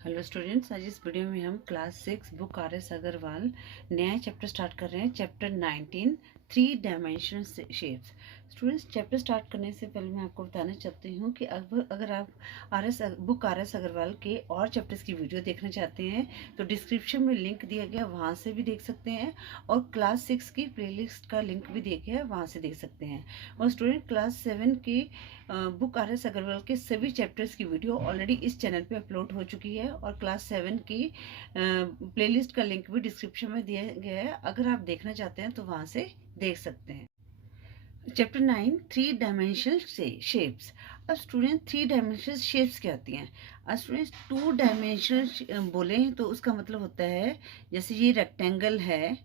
Hello students, आज इस video में हम क्लास 6 बुक RS अग्रवाल नया चैप्टर स्टार्ट कर रहे हैं। Chapter 19 three dimensional shapes. Students, chapter start करने से पहले मैं आपको बताना चाहती हूँ कि अगर आप बुक RS अग्रवाल के और चैप्टर्स की वीडियो देखना चाहते हैं तो डिस्क्रिप्शन में लिंक दिया गया, वहाँ से भी देख सकते हैं। और क्लास 6 की प्लेलिस्ट का लिंक भी दिया गया है, वहाँ से देख सकते हैं। और स्टूडेंट, क्लास 7 की बुक RS अग्रवाल के सभी चैप्टर्स की वीडियो ऑलरेडी इस चैनल पे अपलोड हो चुकी है और क्लास 7 की प्लेलिस्ट का लिंक भी डिस्क्रिप्शन में दिया गया है। अगर आप देखना चाहते हैं तो वहां से देख सकते हैं। Chapter 9 three dimensional shapes. अब स्टूडेंट, थ्री डायमेंशनल शेप्स क्या होती हैं? अब स्टूडेंट, टू डायमेंशनल बोले तो उसका मतलब होता है, जैसे ये रेक्टेंगल है,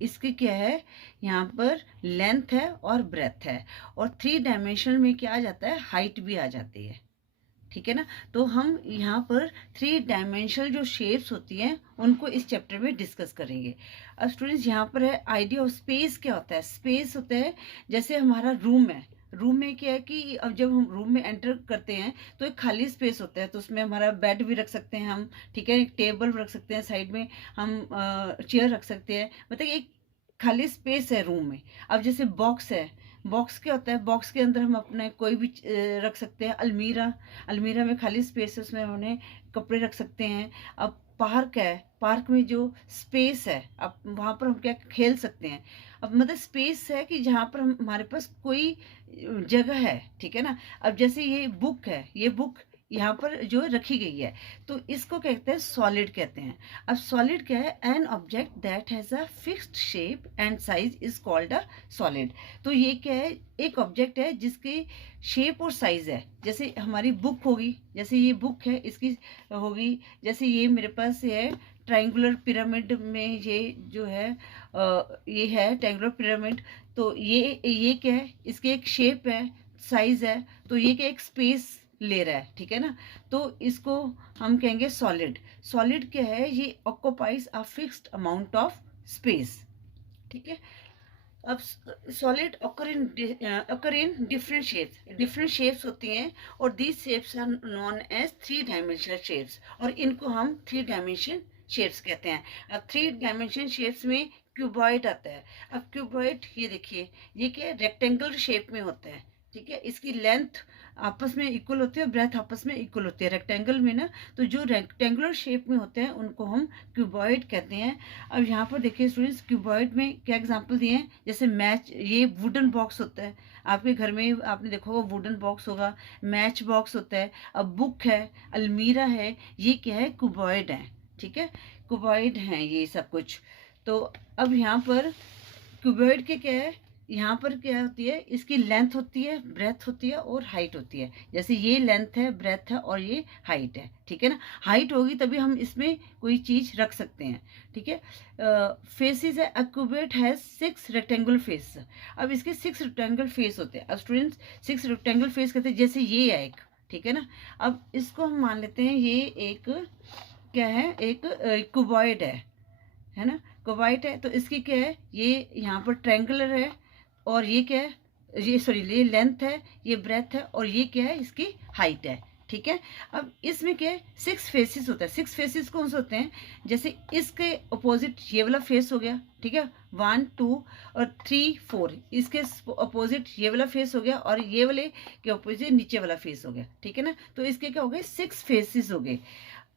इसकी क्या है, यहाँ पर लेंथ है और ब्रेथ है। और थ्री डायमेंशनल में क्या आ जाता है, हाइट भी आ जाती है। ठीक है ना? तो हम यहाँ पर थ्री डायमेंशनल जो शेप्स होती हैं उनको इस चैप्टर में डिस्कस करेंगे। अब स्टूडेंट्स, यहाँ पर है आइडिया ऑफ स्पेस। क्या होता है? स्पेस होता है जैसे हमारा रूम है। रूम में क्या है कि अब जब हम रूम में एंटर करते हैं तो एक खाली स्पेस होता है, तो उसमें हमारा बेड भी रख सकते हैं हम, ठीक है, एक टेबल रख सकते हैं, साइड में हम चेयर रख सकते हैं, मतलब एक खाली स्पेस है रूम में। अब जैसे बॉक्स है, बॉक्स क्या होता है, बॉक्स के अंदर हम अपने कोई भी रख सकते हैं। अलमीरा, अलमीरा में खाली स्पेस है, उसमें हम अपने कपड़े रख सकते हैं। अब पार्क है, पार्क में जो स्पेस है, अब वहाँ पर हम क्या खेल सकते हैं। अब मतलब स्पेस है कि जहाँ पर हम हमारे पास कोई जगह है, ठीक है ना। अब जैसे ये बुक है, ये बुक यहाँ पर जो रखी गई है, तो इसको कहते हैं सॉलिड कहते हैं। अब सॉलिड क्या है? An object that has a fixed shape and size is called a solid. तो ये क्या है? एक ऑब्जेक्ट है जिसकी शेप और साइज है। जैसे हमारी बुक होगी, जैसे ये बुक है, इसकी होगी, जैसे ये मेरे पास है ट्रायंगुलर पिरामिड में, ये जो है ये है ट्रायंगुलर पिरामिड। तो ये क्या है? इसकी एक शेप है, साइज है, तो ये क्या, एक स्पेस ले रहा है, ठीक है ना। तो इसको हम कहेंगे सॉलिड। सॉलिड क्या है? ये occupies a fixed amount of space, ठीक है। अब solid occur in different shapes, different shapes होती हैं, और these shapes are known as three dimensional shapes, और इनको हम थ्री डायमेंशन शेप्स कहते हैं। अब थ्री डायमेंशन शेप्स में क्यूबॉइड आता है। अब क्यूबॉइड, ये देखिए, ये क्या है, रेक्टेंगल शेप में होता है, ठीक है। इसकी लेंथ आपस में इक्वल होती है, ब्रेथ आपस में इक्वल होती है रेक्टेंगल में ना। तो जो रेक्टेंगुलर शेप में होते हैं उनको हम क्यूबॉइड कहते हैं। अब यहाँ पर देखिए स्टूडेंट्स, क्यूबॉइड में क्या एग्जांपल दिए हैं, जैसे मैच, ये वुडन बॉक्स होता है, आपके घर में आपने देखा होगा वुडन बॉक्स होगा, मैच बॉक्स होता है। अब बुक है, अलमीरा है, ये क्या है, क्यूबॉइड है, ठीक है, क्यूबॉइड है ये सब कुछ। तो अब यहाँ पर क्यूबॉइड के क्या है, यहाँ पर क्या होती है, इसकी लेंथ होती है, ब्रेथ होती है और हाइट होती है। जैसे ये लेंथ है, ब्रेथ है और ये हाइट है, ठीक है ना। हाइट होगी तभी हम इसमें कोई चीज रख सकते हैं, ठीक है। फेसेस है, क्यूबॉइड हैज 6 रेक्टेंगुलर फेस। अब इसके 6 रेक्टेंगुलर फेस होते हैं। अब स्टूडेंट्स, 6 रेक्टेंगुलर फेस कहते हैं, जैसे ये है एक, ठीक है ना। अब इसको हम मान लेते हैं ये एक क्या है, एक क्यूबॉइड है ना, क्यूबॉइड है। तो इसकी क्या है, ये यहाँ पर ट्रायंगुलर है, और ये क्या है, ये सॉरी, ये लेंथ है, ये ब्रेथ है, और ये क्या है, इसकी हाइट है, ठीक है। अब इसमें क्या है, 6 फेसेस होता है। 6 फेसेस कौन से होते हैं? जैसे इसके अपोजिट ये वाला फेस हो गया, ठीक है, 1 2 और 3 4, इसके अपोजिट ये वाला फेस हो गया, और ये वाले के अपोजिट नीचे वाला फेस हो गया, ठीक है ना। तो इसके क्या हो गए, 6 फेसेस हो गए।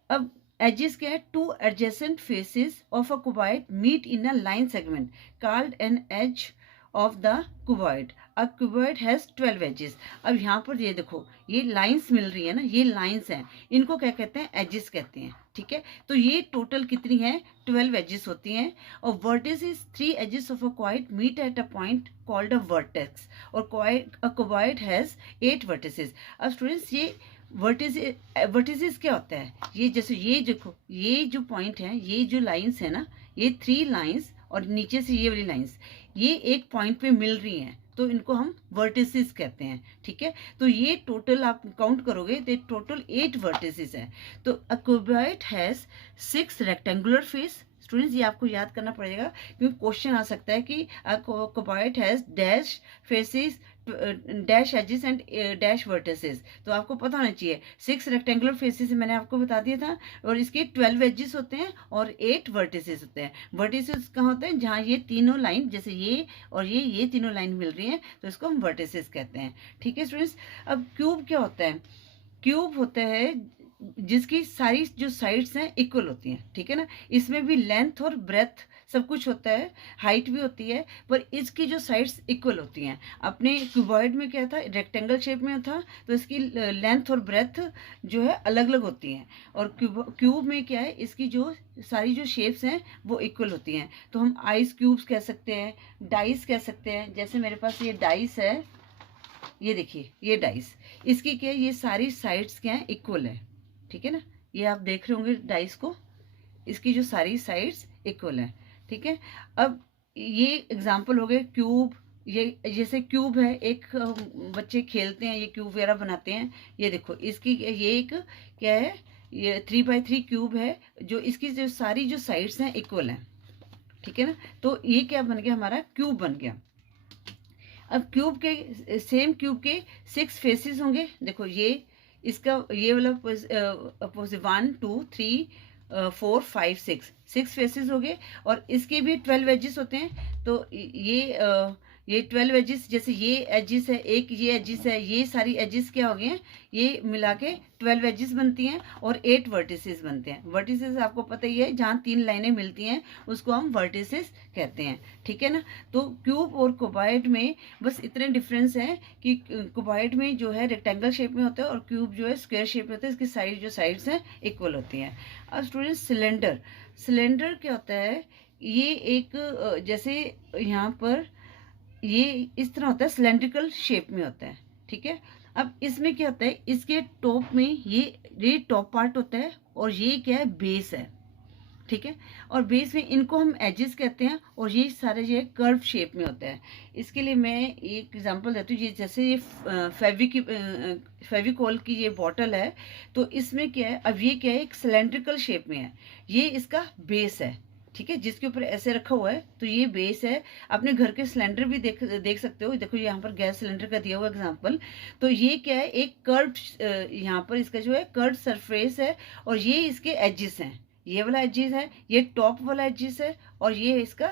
अब एजेस क्या है, two adjacent faces of a cuboid meet in a line segment called an edge of the cuboid. A cuboid has 12 edges. अब यहाँ पर ये देखो, ये लाइंस मिल रही है ना, ये लाइंस हैं, इनको क्या कहते हैं, एजेस कहते हैं, ठीक है। तो ये टोटल कितनी है, 12 एजेस होती हैं। और vertices, 3 edges of a cuboid meet at a point called a vertex, और क्यूबॉइड हैज 8 वर्टिसेस। अब स्टूडेंट्स, ये वर्टिसेस क्या होता है, ये जैसे ये देखो, ये जो पॉइंट है, ये जो लाइंस है ना, ये 3 लाइंस और नीचे से ये वाली लाइंस, ये एक पॉइंट पे मिल रही हैं, तो इनको हम वर्टिसेस कहते हैं, ठीक है। तो ये टोटल आप काउंट करोगे तो टोटल 8 वर्टिसेस हैं। तो अ cuboid has 6 rectangular face, students ये आपको याद करना पड़ेगा, क्योंकि क्वेश्चन आ सकता है कि cuboid has dash faces, dash edges and dash vertices. तो आपको पता होना चाहिए 6 रेक्टेंगुलर फेसेस मैंने आपको बता दिया था, और इसके 12 एजेस होते हैं और 8 वर्टिसेस होते हैं। वर्टिसेस कहाँ होते हैं? जहाँ ये तीनों लाइन, जैसे ये और ये तीनों लाइन मिल रही हैं, तो इसको हम वर्टिसेस कहते हैं। ठीक है स्टूडेंट्स। अब क्यूब क्या होता है? क्यूब होता है जिसकी सारी जो साइड्स हैं इक्वल होती हैं, ठीक है ना। इसमें भी लेंथ और ब्रेथ सब कुछ होता है, हाइट भी होती है, पर इसकी जो साइड्स इक्वल होती हैं। अपने क्यूबॉइड में क्या था? रेक्टेंगल शेप में था, तो इसकी लेंथ और ब्रेथ जो है अलग अलग होती हैं। और क्यूब में क्या है? इसकी जो सारी जो शेप्स हैं वो इक्वल होती हैं। तो हम आइस क्यूब्स कह सकते हैं, डाइस कह सकते हैं। जैसे मेरे पास ये डाइस है, ये देखिए ये डाइस, इसकी क्या है? ये सारी साइड्स क्या है? इक्वल है, ठीक है ना। ये आप देख रहे होंगे डाइस को, इसकी जो सारी साइड्स इक्वल है, ठीक है। अब ये एग्जांपल हो गए क्यूब। ये जैसे क्यूब है, एक बच्चे खेलते हैं, ये क्यूब वगैरह बनाते हैं। ये देखो इसकी ये एक क्या है? ये 3x3 क्यूब है, जो इसकी जो सारी जो साइड्स हैं इक्वल हैं, ठीक है ना। तो ये क्या बन गया? हमारा क्यूब बन गया। अब क्यूब के सेम क्यूब के 6 फेसेस होंगे। देखो ये इसका ये वाला 1 2 3 4 5 6 फेसेस हो गए, और इसके भी 12 एजेस होते हैं। तो ये 12 एजेस, जैसे ये एजेस है, एक ये एजेस है, ये सारी एजेस क्या हो गए हैं? ये मिला के 12 एजेस बनती हैं, और 8 वर्टिसेस बनते हैं। वर्टिसेस आपको पता ही है, जहाँ 3 लाइनें मिलती हैं उसको हम वर्टिसेस कहते हैं, ठीक है ना। तो क्यूब और क्यूबॉइड में बस इतने डिफरेंस हैं कि क्यूबॉइड में जो है रेक्टेंगल शेप में होता है, और क्यूब जो है स्क्वायर शेप में होता है। इसकी साइड जो साइड्स हैं इक्वल होती हैं। अब स्टूडेंट सिलेंडर, सिलेंडर क्या होता है? ये एक जैसे यहाँ पर ये इस तरह होता है, सिलेंड्रिकल शेप में होता है, ठीक है। अब इसमें क्या होता है? इसके टॉप में ये टॉप पार्ट होता है, और ये क्या है? बेस है, ठीक है। और बेस में इनको हम एजेस कहते हैं, और ये सारे जो है कर्व शेप में होता है। इसके लिए मैं एक एग्जांपल देती हूँ। ये जैसे ये फेविकोल की ये बॉटल है, तो इसमें क्या है? अब ये क्या है? एक सिलेंड्रिकल शेप में है, ये इसका बेस है, ठीक है, जिसके ऊपर ऐसे रखा हुआ है, तो ये बेस है। अपने घर के सिलेंडर भी देख सकते हो। देखो यहाँ पर गैस सिलेंडर का दिया हुआ एग्जांपल। तो ये क्या है? एक कर्व, यहाँ पर इसका जो है कर्व सरफेस है, और ये इसके एजेस हैं। ये वाला एजेस है, ये टॉप वाला एजेस है, और ये इसका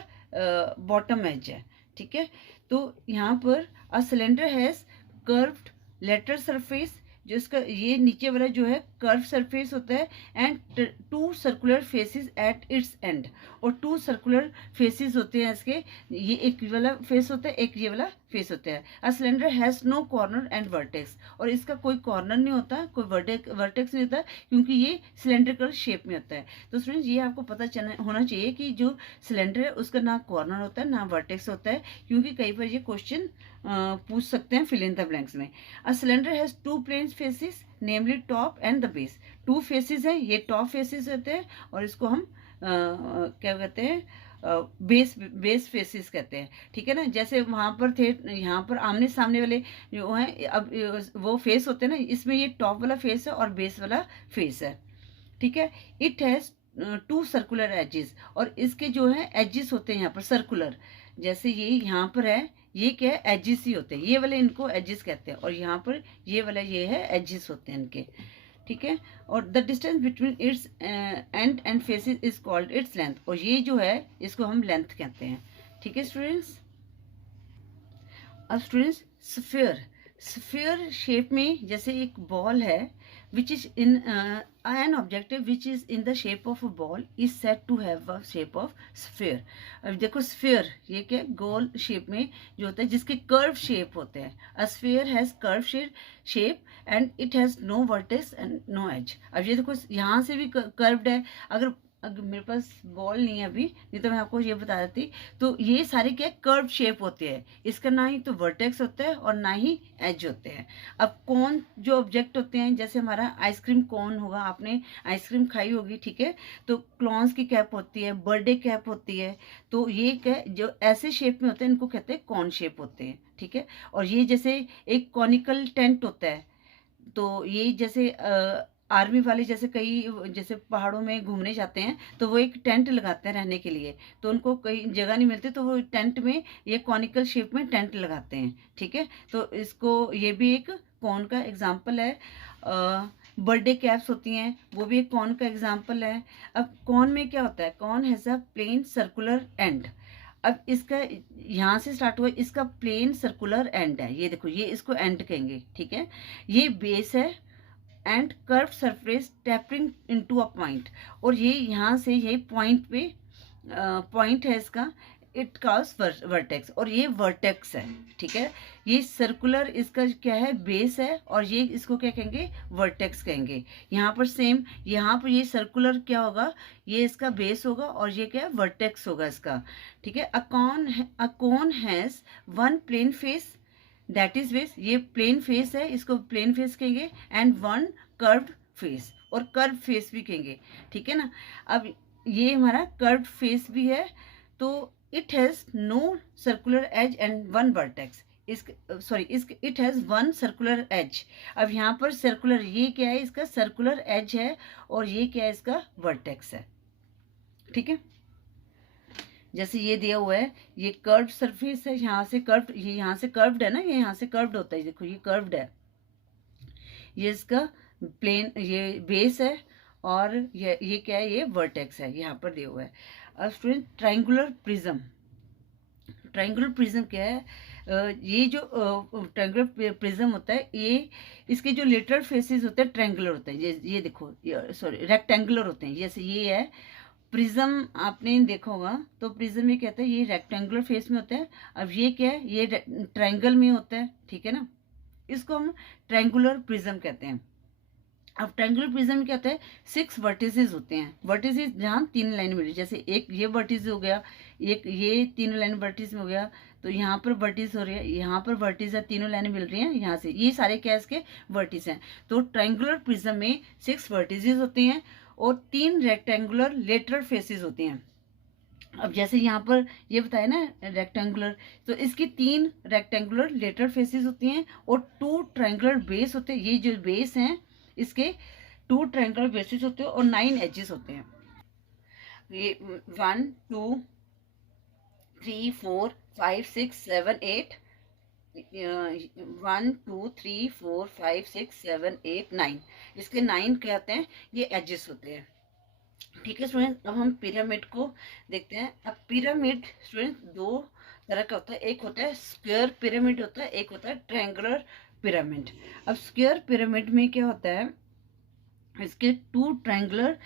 बॉटम एज है, ठीक है। तो यहाँ पर अ cylinder has curved lateral surface, जो इसका ये नीचे वाला जो है कर्व सरफेस होता है, and 2 circular faces at its and, और 2 सर्कुलर फेसेस होते हैं इसके। ये एक वाला फेस होता है, एक ये वाला फेस होता है। A cylinder has no corner and vertex, और इसका कोई कॉर्नर नहीं होता, कोई वर्टेक्स नहीं होता, क्योंकि ये सिलेंड्रिकल शेप में होता है। तो स्टूडेंट्स ये आपको पता होना चाहिए कि जो सिलेंडर है उसका ना कॉर्नर होता है ना वर्टेक्स होता है, क्योंकि कई बार ये क्वेश्चन पूछ सकते हैं फिल इन द ब्लैंक्स में। A cylinder has 2 plane faces, namely top and the base. 2 faces है, ये टॉप फेसेस होते हैं, और इसको हम क्या कहते हैं? बेस फेसेस कहते हैं, ठीक है ना। जैसे वहां पर थे, यहाँ पर आमने सामने वाले जो हैं, अब वो फेस होते हैं ना, इसमें ये टॉप वाला फेस है और बेस वाला फेस है, ठीक है। इट हैज 2 सर्कुलर एजेस, और इसके जो है एजेस होते हैं यहाँ पर सर्कुलर। जैसे ये यहाँ पर है, ये क्या है? एजेस ही होते हैं, ये वाले इनको एजेस कहते हैं, और यहाँ पर ये वाला ये है एजेस होते हैं इनके, ठीक है। और the distance between its and faces is called its length, और ये जो है इसको हम लेंथ कहते हैं, ठीक है स्टूडेंट्स। अब स्टूडेंट्स स्फीयर, स्फीयर शेप में जैसे एक बॉल है, which is in an object which is in the shape of a ball is said to have a shape of sphere। अब देखो स्फीयर ये क्या? गोल शेप में जो होता है, जिसके कर्व शेप होते हैं। A sphere has curve shape and it has no vertex and no edge. अब ये देखो यहाँ से भी कर्व्ड है। अगर मेरे पास बॉल नहीं है अभी, नहीं तो मैं आपको ये बता देती। तो ये सारे क्या कर्व शेप होते हैं, इसका ना ही तो वर्टेक्स होता है और ना ही एज होते हैं। अब कौन जो ऑब्जेक्ट होते हैं, जैसे हमारा आइसक्रीम कौन होगा, आपने आइसक्रीम खाई होगी, ठीक है। तो क्लॉन्स की कैप होती है, बर्थडे कैप होती है। तो ये क्या जो ऐसे शेप में होते हैं इनको कहते हैं कॉन शेप होते हैं, ठीक है। और ये जैसे एक कॉनिकल टेंट होता है, तो ये जैसे आर्मी वाले जैसे कई जैसे पहाड़ों में घूमने जाते हैं तो वो एक टेंट लगाते हैं रहने के लिए, तो उनको कहीं जगह नहीं मिलती तो वो टेंट में ये कॉनिकल शेप में टेंट लगाते हैं, ठीक है। तो इसको ये भी एक कॉन का एग्जाम्पल है। बर्थडे कैप्स होती हैं, वो भी एक कॉन का एग्जाम्पल है। अब कॉन में क्या होता है, cone has a plane circular end. अब इसका यहाँ से स्टार्ट हुआ, इसका प्लेन सर्कुलर एंड है, ये देखो, ये इसको एंड कहेंगे, ठीक है। ये बेस है and curve surface tapping into a point, और ये यहाँ से ये पॉइंट पे पॉइंट है इसका, इट कॉल्स वर्टेक्स, और ये वर्टेक्स है, ठीक है। ये सर्कुलर इसका क्या है, बेस है, और ये इसको क्या कहेंगे, वर्टेक्स कहेंगे। यहाँ पर सेम, यहाँ पर ये सर्कुलर क्या होगा, ये इसका बेस होगा, और ये क्या है, वर्टेक्स होगा इसका, ठीक है। A cone has one plane face that is base, ये प्लेन फेस है, इसको प्लेन फेस कहेंगे, एंड वन कर्व्ड फेस, और कर्व फेस भी कहेंगे, ठीक है ना। अब ये हमारा कर्व फेस भी है, तो it has no circular edge and one vertex, it has one circular edge. अब यहाँ पर सर्कुलर, ये क्या है, इसका सर्कुलर एज है, और ये क्या है, इसका वर्टेक्स है, ठीक है। जैसे ये दिया हुआ है, ये कर्व्ड सरफेस है, यहाँ से कर्व्ड, ये यहाँ से कर्व्ड है ना, ये यहाँ से कर्व्ड होता है, देखो ये कर्व्ड है, ये इसका प्लेन, ये बेस है, और ये क्या है, ये वर्टेक्स है, यहाँ पर दिया हुआ है। अब student triangular prism, triangular prism क्या है, ये जो ट्रायंगुलर प्रिज्म होता है, ये इसके जो लेटरल फेसेस होते हैं ट्रायंगुलर होते हैं, ये देखो, सॉरी रेक्टेंगुलर होते हैं, जैसे ये है प्रिज्म, आपने देखा होगा, तो प्रिज्म ये कहता है, ये रेक्टेंगुलर फेस में होता है। अब ये क्या है, ये ट्रायंगल में होता है, ठीक है ना, इसको हम ट्रायंगुलर प्रिज्म कहते हैं। अब ट्रायंगुलर प्रिज्म में क्या होता है, 6 वर्टिसेस होते हैं, वर्टिसेस जहाँ 3 लाइन मिल रही, जैसे एक ये वर्टिस हो गया, एक ये 3 लाइन वर्टिस में हो गया, तो यहाँ पर वर्टिस हो रही है, यहाँ पर वर्टिस है, तीनों लाइनें मिल रही हैं यहाँ से, ये सारे क्या इसके वर्टिस हैं। तो ट्रायंगुलर प्रिज्म में 6 वर्टिसेस होते हैं, और 3 रेक्टेंगुलर लेटरल फेसेस होते हैं। अब जैसे यहाँ पर ये बताया ना रेक्टेंगुलर, तो इसकी 3 रेक्टेंगुलर लेटरल फेसेस होती हैं, और 2 ट्रायंगुलर बेस होते हैं, ये जो बेस हैं इसके 2 ट्रायंगुलर बेसिस होते हैं, और 9 एजेस होते हैं। ये 1 2 3 4 5 6 7 8, 1 2 3 4 5 6 7 8 9, इसके 9 क्या होते हैं, ये एजेस होते हैं, ठीक है स्टूडेंट। अब हम पिरामिड को देखते हैं। अब पिरामिड स्टूडेंट 2 तरह का होता है, एक होता है स्क्वायर पिरामिड होता है, एक होता है ट्रायंगुलर पिरामिड। अब स्क्वायर पिरामिड में क्या होता है, इसके 2 ट्रायंगुलर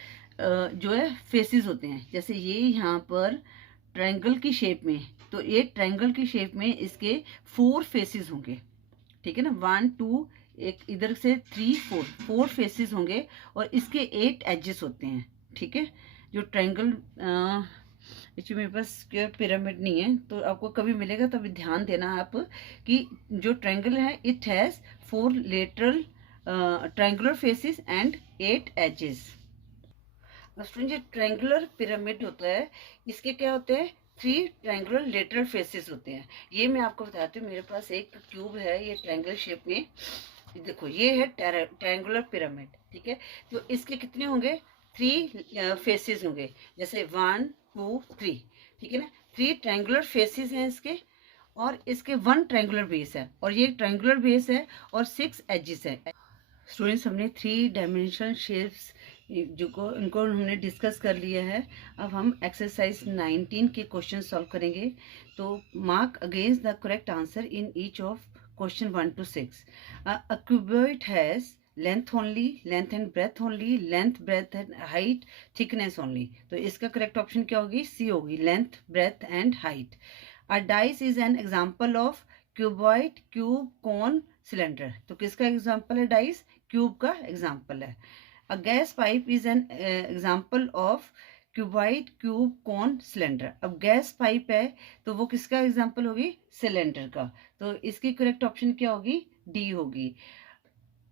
जो है फेसेस होते हैं, जैसे ये यहाँ पर ट्रायंगल की शेप में, तो ये ट्रायंगल की शेप में इसके 4 फेसेस होंगे, ठीक है ना, 1 2, एक इधर से 3 4 फेसेस होंगे, और इसके 8 एजेस होते हैं, ठीक है। जो ट्रायंगल एक्चुअली मेरे पास स्क्वायर पिरामिड नहीं है, तो आपको कभी मिलेगा तो अभी ध्यान देना आप कि जो ट्रायंगल है, it has 4 lateral triangular faces and 8 edges. Student, जो ट्रायंगुलर पिरामिड होता है, इसके क्या होते हैं, 3 ट्रायंगुलर लेटरल फेसेस होते हैं। ये मैं आपको बताती हूँ, मेरे पास एक क्यूब है, ये ट्रायंगल शेप में, देखो ये है ट्रायंगुलर पिरामिड, ठीक है। तो इसके कितने होंगे, 3 फेसेस होंगे, जैसे 1 2 3, ठीक है ना, 3 ट्रायंगुलर फेसेस हैं इसके, और इसके 1 ट्रायंगुलर बेस है, और ये ट्रायंगुलर बेस है, और 6 एजेस है। स्टूडेंट्स, हमने 3 डायमेंशनल शेप्स जो को इनको हमने डिस्कस कर लिया है। अब हम एक्सरसाइज 19 के क्वेश्चन सॉल्व करेंगे। तो mark against the correct answer in each of question 1 to 6। A cuboid has length only, length and breadth only, length breadth and height thickness only. तो इसका करेक्ट ऑप्शन क्या होगी, सी होगी, length breadth and height. A dice is an example of cuboid, cube, cone, cylinder. तो किसका example है, dice cube का example है। A gas pipe is an example of cuboid, cube, cone, cylinder. अब gas pipe है तो वो किसका एग्जाम्पल होगी, सिलेंडर का। तो इसकी करेक्ट ऑप्शन क्या होगी, डी होगी।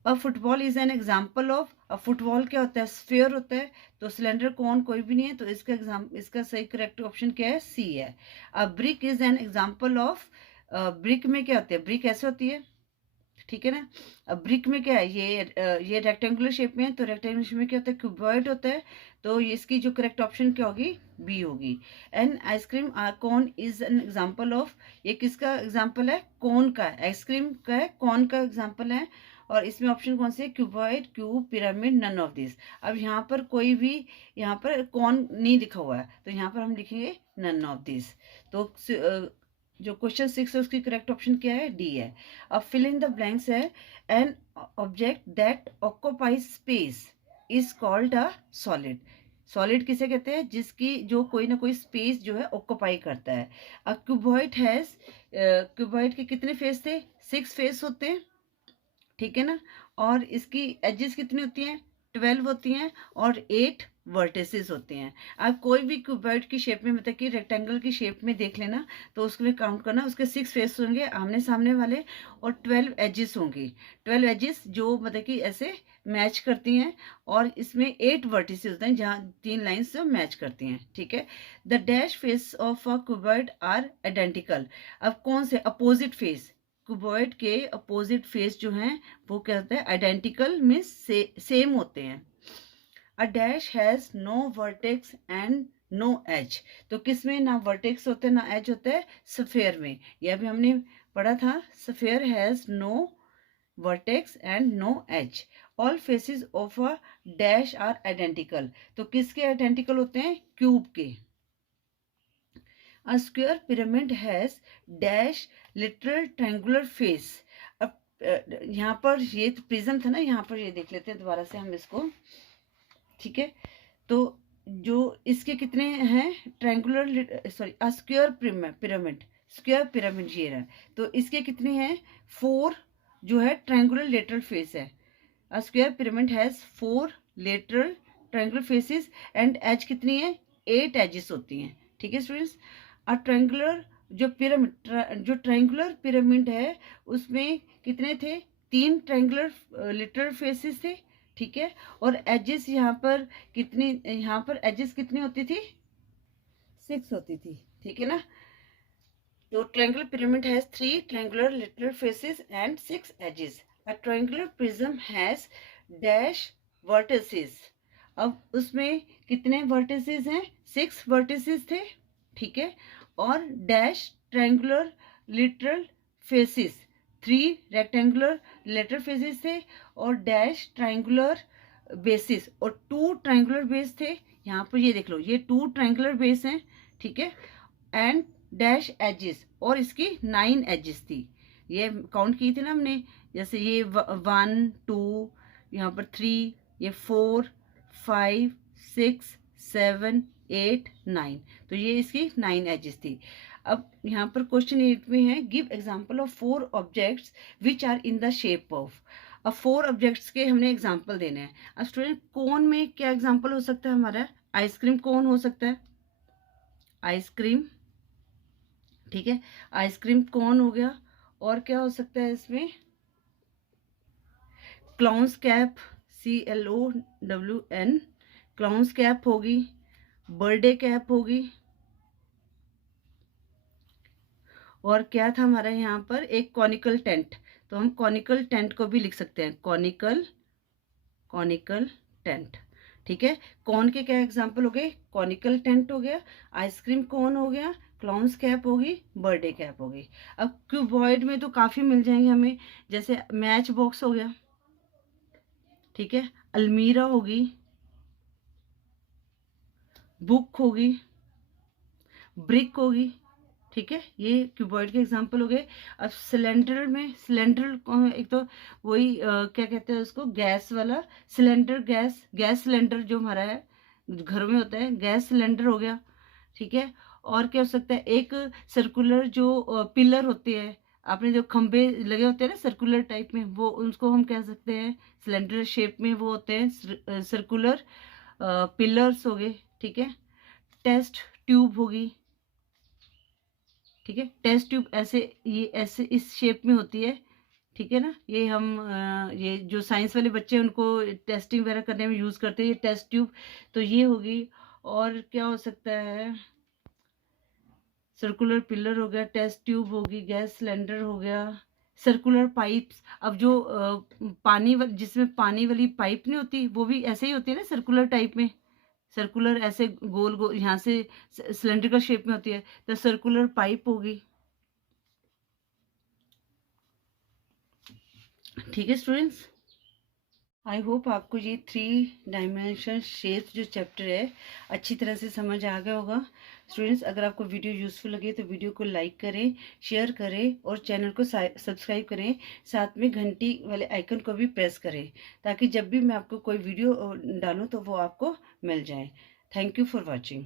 अ football is an example of, अब फुटबॉल क्या होता है, स्फीयर होता है, तो सिलेंडर कौन कोई भी नहीं है, तो इसका सही करेक्ट ऑप्शन क्या है, सी है। अ brick is an example of, brick में क्या होती है, ब्रिक ऐसे होती है, ठीक है ना। अब ब्रिक में क्या है, ये रेक्टेंगुलर शेप में है, तो रेक्टेंगुलर शेप में क्या होता है, क्यूबॉइड होता है, तो इसकी जो करेक्ट ऑप्शन क्या होगी, बी होगी। And ice cream cone is an example of, ये किसका एग्जाम्पल है, कोन का, आइसक्रीम का है, कोन का एग्जाम्पल है। और इसमें ऑप्शन कौन से है, cuboid, cube, pyramid, none of this. अब यहाँ पर कोई भी, यहाँ पर कौन नहीं लिखा हुआ है, तो यहाँ पर हम लिखेंगे नन ऑफ दिस। तो जो क्वेश्चन 6 है उसकी करेक्ट ऑप्शन क्या है, डी है। अब फिल इन द ब्लैंक्स है, an object that occupies space is called a solid. Solid किसे कहते हैं, जिसकी जो कोई ना कोई स्पेस जो है ऑक्यूपाई करता है। अ क्यूबॉइड हैज, क्यूबॉइड के कितने फेस थे, 6 फेस होते हैं, ठीक है ना। और इसकी एजेस कितनी होती हैं, 12 होती हैं, और 8 वर्टिसेस होते हैं। आप कोई भी क्यूबॉइड की शेप में, मतलब कि रेक्टेंगल की शेप में देख लेना, तो उसमें काउंट करना, उसके 6 फेस होंगे आमने सामने वाले, और 12 एजेस होंगी। 12 एजेस जो मतलब कि ऐसे मैच करती हैं, और इसमें 8 वर्टिसेस होते हैं जहाँ 3 लाइन्स जो मैच करती हैं, ठीक है। The dash face of a cuboid are identical. अब कौन से अपोजिट फेस, क्यूबॉइड के अपोजिट फेस जो हैं वो क्या होता है, आइडेंटिकल मीन्स सेम होते हैं। A dash has no vertex and no edge. तो किस में ना वर्टेक्स होते हैं ना एज होता है, सफेयर में। यह भी हमने पढ़ा था, sphere has no vertex and no edge. All faces of a dash are identical. तो किसके आइडेंटिकल होते हैं, क्यूब के। A square pyramid has dash literal triangular face। अब यहाँ पर ये तो प्रिज्म था ना, यहाँ पर ये देख लेते हैं दोबारा से हम इसको, ठीक है। तो जो इसके कितने हैं, triangular, sorry, square pyramid, square pyramid ये रहा, तो इसके कितने हैं, 4 जो है ट्रायंगुलर लेटरल फेस है। A square pyramid has 4 lateral triangular faces and edge कितनी है, 8 एजेस होती हैं, ठीक है स्टूडेंट्स। अ ट्रायंगुलर जो पिरामिड, जो ट्रायंगुलर पिरामिड है उसमें कितने थे, 3 ट्रायंगुलर लिटरल फेसेस थे, ठीक है। और एजेस यहाँ पर कितनी, यहाँ पर एजेस कितनी होती थी, 6 होती थी, ठीक है ना। तो triangular pyramid has 3 triangular lateral faces and 6 edges. A triangular prism has dash vertices. अब उसमें कितने vertices हैं, 6 vertices थे, ठीक है। और dash triangular lateral faces, 3 rectangular lateral faces थे, और dash triangular bases, और 2 triangular base थे। यहाँ पर ये देख लो, ये 2 triangular base हैं, ठीक है। एंड डैश एजेस, और इसकी 9 एजेस थी, ये काउंट की थी ना हमने, जैसे ये 1 2, यहाँ पर 3, ये 4 5 6 7 8 9, तो ये इसकी 9 एजेस थी। अब यहाँ पर क्वेश्चन 8 में है, give example of 4 objects which are in the shape of. अब 4 ऑब्जेक्ट्स के हमने एग्जांपल देने हैं। अब स्टूडेंट कोन में क्या एग्जांपल हो सकता है हमारा, आइसक्रीम कोन हो सकता है, आइसक्रीम, ठीक है, आइसक्रीम कोन हो गया। और क्या हो सकता है इसमें, clowns cap, CLOWN, clowns cap होगी, बर्थडे कैप होगी। और क्या था हमारा यहाँ पर, एक कॉनिकल टेंट, तो हम कॉनिकल टेंट को भी लिख सकते हैं, कॉनिकल टेंट, ठीक है। कौन के क्या एग्जाम्पल हो गए, कॉनिकल टेंट हो गया, आइसक्रीम कोन हो गया, क्लाउन्स कैप होगी, बर्थडे कैप होगी। अब क्यूबॉइड में तो काफ़ी मिल जाएंगे हमें, जैसे मैच बॉक्स हो गया, ठीक है, अलमीरा होगी, बुक होगी, ब्रिक होगी, ठीक है, ये क्यूबॉइड के एग्जाम्पल हो गए। अब सिलेंडर में, सिलेंडर एक तो वही क्या कहते हैं उसको, गैस वाला सिलेंडर, गैस सिलेंडर जो हमारा है घरों में होता है, गैस सिलेंडर हो गया, ठीक है। और क्या हो सकता है, एक सर्कुलर जो पिलर होते हैं, आपने जो खंबे लगे होते हैं ना सर्कुलर टाइप में, वो उनको हम कह सकते हैं सिलेंडर शेप में, वो होते हैं सर्कुलर पिलर्स हो गए, ठीक है। टेस्ट ट्यूब होगी, ठीक है, टेस्ट ट्यूब ऐसे, ये ऐसे इस शेप में होती है, ठीक है ना। ये हम ये जो साइंस वाले बच्चे हैं उनको टेस्टिंग वगैरह करने में यूज़ करते हैं ये टेस्ट ट्यूब, तो ये होगी। और क्या हो सकता है, सर्कुलर पिलर हो गया, टेस्ट ट्यूब होगी, गैस सिलेंडर हो गया, सर्कुलर पाइप्स, अब जो जिसमें पानी वाली पाइप नहीं होती, वो भी ऐसे ही होती है ना सर्कुलर टाइप में, सर्कुलर ऐसे गोल गोल यहाँ से सिलेंड्रिकल शेप में होती है, तो सर्कुलर पाइप होगी। ठीक है स्टूडेंट्स, आई होप आपको ये 3 डायमेंशन शेप्स जो चैप्टर है अच्छी तरह से समझ आ गया होगा। स्टूडेंट्स, अगर आपको वीडियो यूज़फुल लगे तो वीडियो को लाइक करें, शेयर करें और चैनल को सब्सक्राइब करें। साथ में घंटी वाले आइकन को भी प्रेस करें ताकि जब भी मैं आपको कोई वीडियो डालूँ तो वो आपको मिल जाए। Thank you for watching.